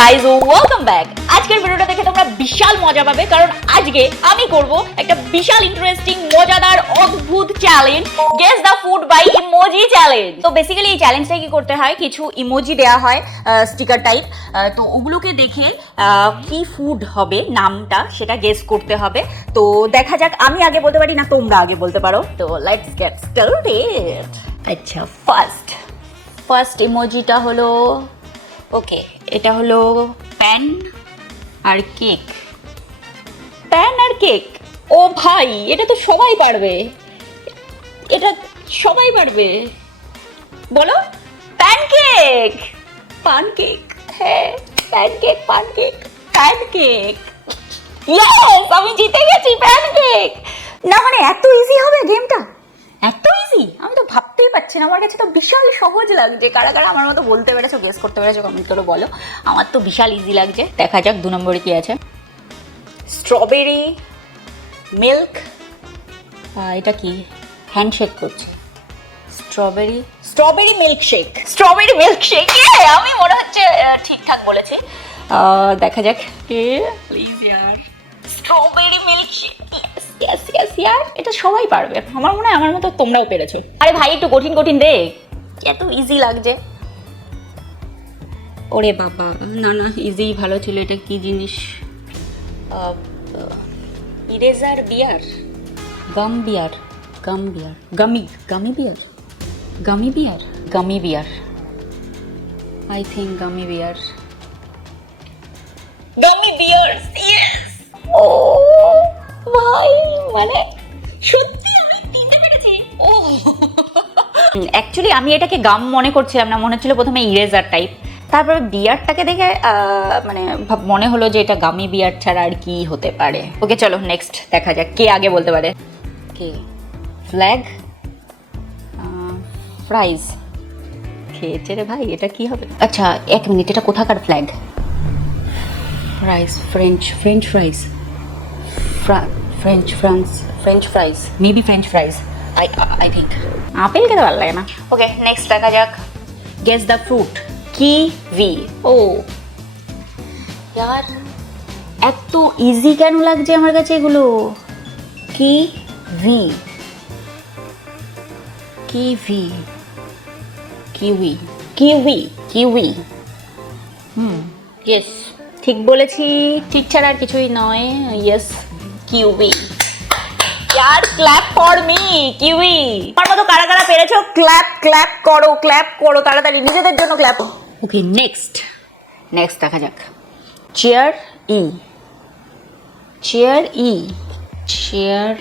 Guys welcome back আজকের ভিডিওটা দেখে তোমরা বিশাল মজা পাবে কারণ আজকে আমি করব একটা বিশাল ইন্টারেস্টিং মজাদার অদ্ভুত challenge guess the food by emoji challenge তো বেসিক্যালি এই চ্যালেঞ্জটা কি করতে হয়? কিছু ইমোজি দেওয়া হয় স্টিকার টাইপ তো ওগুলোকে দেখে কি ফুড হবে নামটা সেটা গেস করতে হবে। তো দেখা যাক আমি আগে বলতে পারি না তোমরা আগে বলতে পারো? তো লেটস গেট স্টার্টেড আচ্ছা। ফার্স্ট ফার্স্ট ইমোজিটা হলো ওকে এটা হলো প্যান আর কেক। প্যান আর কেক? ও ভাই এটা তো সবাই পারবে। এটা সবাই পারবে। বলো প্যানকেক পানকেক হ্যাঁ প্যানকেক পানকেক প্যানকেক ইয়েস আমি জিতে গেছি প্যানকেক না মানে এত ইজি হবে গেমটা এত ইজি আমি তো ভাবতেই পারছি না। আমার কাছে তো বিশাল সহজ লাগছে। কারা কারা আমার মতো বলতে পেরেছ গেস করতে পেরেছ কমেন্ট করে বলো। আমার তো বিশাল ইজি লাগছে। দেখা যাক দু নম্বরে কি আছে। স্ট্রবেরি মিল্ক এটা কি? হ্যান্ডশেক করছে। Strawberry strawberry milkshake strawberry milkshake আমি মনে হচ্ছে ঠিকঠাক বলেছি। দেখা যাক, কে? Please year. Strawberry milk shake yes yes ইয়ার এটা সবাই পারবে। আমার মনে হয় আমার মতো তোমরাও পেরেছ। আরে ভাই একটু কঠিন কঠিন দে এত ইজি লাগছে। ওরে বাবা না না ইজি ভালো ছিল। এটা কি জিনিস? Eraser bear gum bear gum bear gummy gummy bear gummy bear gummy bear. I think gummy bear. Gummy bear yes ও ভাই মানে সত্যি আমি তিনটে পেরেছি। ও অ্যাকচুয়ালি আমি এটাকে গাম মনে করছিলাম না মনে হচ্ছিল প্রথমে ইরেজার টাইপ তারপরে বিয়ারটাকে দেখে মানে মনে হলো যে এটা গামি বিয়ার ছাড়া আর কি হতে পারে। ওকে চলো নেক্সট দেখা যাক কে আগে বলতে পারে। কে? ফ্ল্যাগ ফ্রাইজ খেয়েছে রে ভাই এটা কি হবে? আচ্ছা এক মিনিট এটা কোথাকার flag fries french french fries french France french fries maybe french fries I I think apple খেতে ভালো লাগে না। ওকে নেক্সট দেখা যাক। গেস দ্য ফ্রুট কি ও। यार এত ইজি কেন লাগছে আমার কাছে এগুলো? কি ভি কি kiwi kiwi kiwi hmm yes ঠিক বলেছি। ঠিক ছাড়া আর কিছুই নয়। ইয়েস কিউই ইয়ার ক্ল্যাপ ফর মি কিউই আমার মতো কারা কারা পেরেছ? ক্ল্যাপ ক্ল্যাপ করো ক্ল্যাপ করো তাড়াতাড়ি নিজেদের জন্য ক্ল্যাপ। ওকে নেক্সট নেক্সট দেখা যাক। চেয়ার ই চেয়ার ই চেয়ার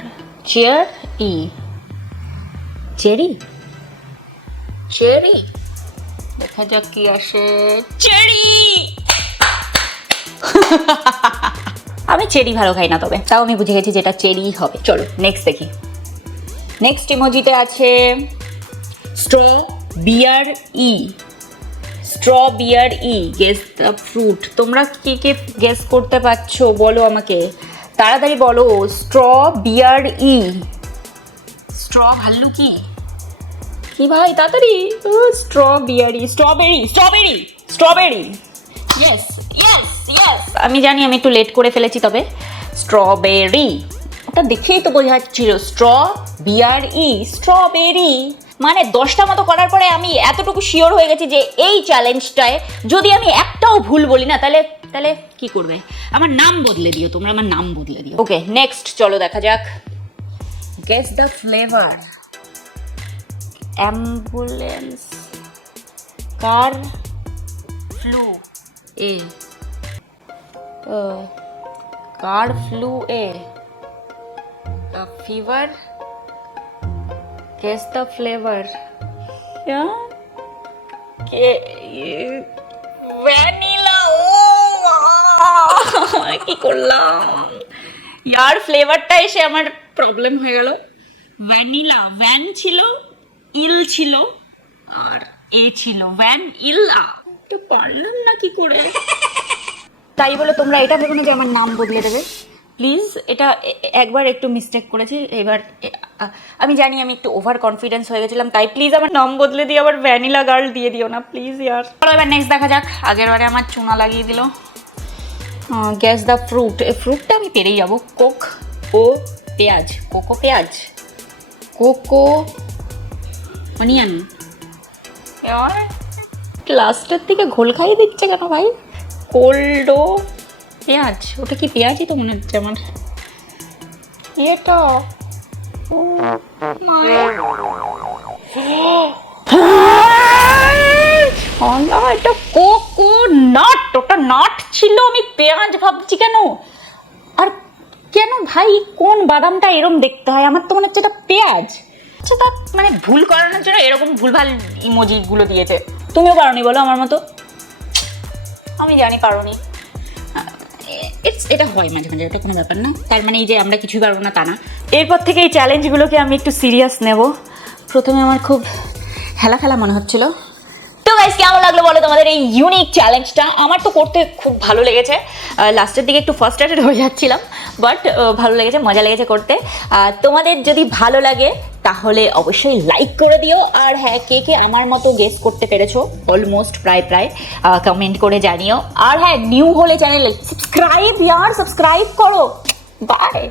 চেয়ার ই চেরি চেরি দেখা যাক কি আসে। চেরি আমি চেরি ভালো খাই না তবে, তাও আমি বুঝে গেছি যেটা চেরি হবে। চলো নেক্সট দেখি। নেক্সট ইমোজিতে আছে straw bear E. Straw bear E guess the fruit তোমরা কি কি গেস করতে পারছ, বলো আমাকে। তাড়াতাড়ি বলো, স্ট্র বিয়ার ই। স্ট্র ভাল্লুকি কি? ভাই, তাড়াতাড়ি। Straw beary strawberry strawberry strawberry. Yes yes আমি জানি আমি একটু লেট করে ফেলেছি তবে। স্ট্রবেরি ওটা দেখেই তো বোঝা যাচ্ছিল। স্ট্র বিয়ার ই স্ট্রবেরি মানে দশটা মতো করার পরে আমি এতটুকু শিওর হয়ে গেছি যে এই চ্যালেঞ্জটায় যদি আমি একটাও ভুল বলি না তাহলে তাহলে কি করবে? আমার নাম বদলে দিও তোমরা আমার নাম বদলে দিও। ওকে নেক্সট চলো দেখা যাক। Guess the flavour ambulance car flu a car flu a fever guess the flavour K vanilla ও কি করলাম ইয়ার ফ্লেভারটা এসে আমার প্রবলেম হয়ে গেল ভ্যানিলা ভ্যান ছিল ইল ছিল আর এ ছিল ভ্যান ইল্লা তো পারলাম না কি করে তাই বলে তোমরা এটা ভেবে না যে আমার নাম বদলে দেবে। প্লিজ এটা একবার একটু মিস্টেক করেছি, এবার আমি জানি আমি একটু ওভার কনফিডেন্স হয়ে গেছিলাম, তাই প্লিজ আমার নাম বদলে দিয়ে আবার ভ্যানিলা গার্ল দিয়ে দিও না প্লিজ ইয়ার চলো এবার নেক্সট দেখা যাক, আগের বারে আমার চুনা লাগিয়ে দিল। গ্যাস দ্য ফ্রুট এই ফ্রুটটা আমি পেরেই যাব কোক ও পেঁয়াজ কোকো পেঁয়াজ কোকো অনিয়ন লাস্টের দিকে ঘোল খাইয়ে দিচ্ছে কেন ভাই? কোল্ডো পেঁয়াজ ওটা কি পেঁয়াজই তো মনে হচ্ছে আমার। এটা? এটা কোকো নাট ওটা নাট ছিল আমি পেঁয়াজ ভাবছি কেন? আর কেন ভাই কোন বাদামটা এরম দেখতে হয়? আমার তো মনে হচ্ছে এটা পেঁয়াজ। আচ্ছা তা মানে ভুল করানোর জন্য এরকম ভুলভাল ইমোজিগুলো দিয়েছে। তুমিও পারোনি বলো আমার মতো। আমি জানি পারোনি ইটস এটা হয় মাঝে মাঝে এটা কোনো ব্যাপার না। তার মানে এই যে আমরা কিছুই পারব না তা না। এরপর থেকে এই চ্যালেঞ্জগুলোকে আমি একটু সিরিয়াস নেব। প্রথমে আমার খুব হেলা খেলা মনে হচ্ছিল। তো গাইস কেমন লাগল বলো তোমাদের এই ইউনিক চ্যালেঞ্জটা আমার তো করতে খুব ভালো লেগেছে। লাস্টের দিকে একটু ফার্স্ট্রেটেড হয়ে যাচ্ছিলাম বাট ভালো লেগেছে মজা লেগেছে করতে। আর তোমাদের যদি ভালো লাগে তাহলে অবশ্যই লাইক করে দিও। আর হ্যাঁ কে কে আমার মতো গেস করতে পেরেছ? অলমোস্ট প্রায় প্রায় কমেন্ট করে জানিও। আর হ্যাঁ নিউ হলে চ্যানেলে সাবস্ক্রাইব ইয়ার সাবস্ক্রাইব করো। বাই